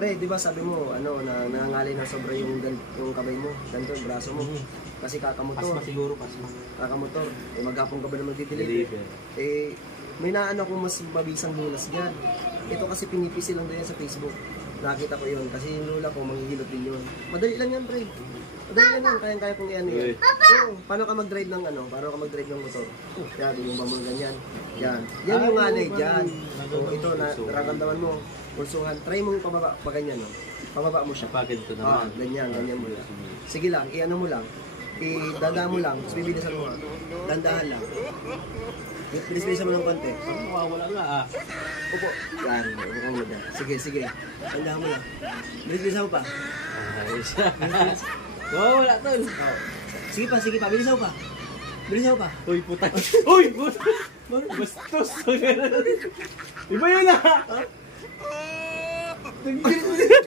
Pre, di ba sabi mo, nangangalay na sobra yung kamay mo, ganito, yung braso mo. Kasi kakamotor. Pasma siguro, pasma. Kakamotor. Maghapon ka ba naman magdi-deliver? May naano akong mas mabisang bulas dyan. Ito kasi pinipisi lang doon sa Facebook. Nakita ko yun, kasi yung lula ko, manghihilot din yun. Madali lang yan, pre. Madali lang yan, kaya kong iyan yan. Paano ka mag-drive ng motor? Yan, yung bamol ganyan. Yan yung nganay dyan. Ito, nararamdaman mo. Pulsuhan, try mo pababa, ganyan, no? Pababa mo siya. Ganito naman. Ganyan mo lang. Sige lang, i-ano mo lang. I-danda mo lang, tapos bibilisan mo. Dandahan lang. Bilis-bilisan mo ng konti. Wala nga Upo. Yan, upo mo dyan. Sige. Dandahan mo lang. Bilis-bilisan mo pa. Wala tol. Sige pa. Bilisan mo pa. Uy, puta. Uy, puta. Bastos. Iba yun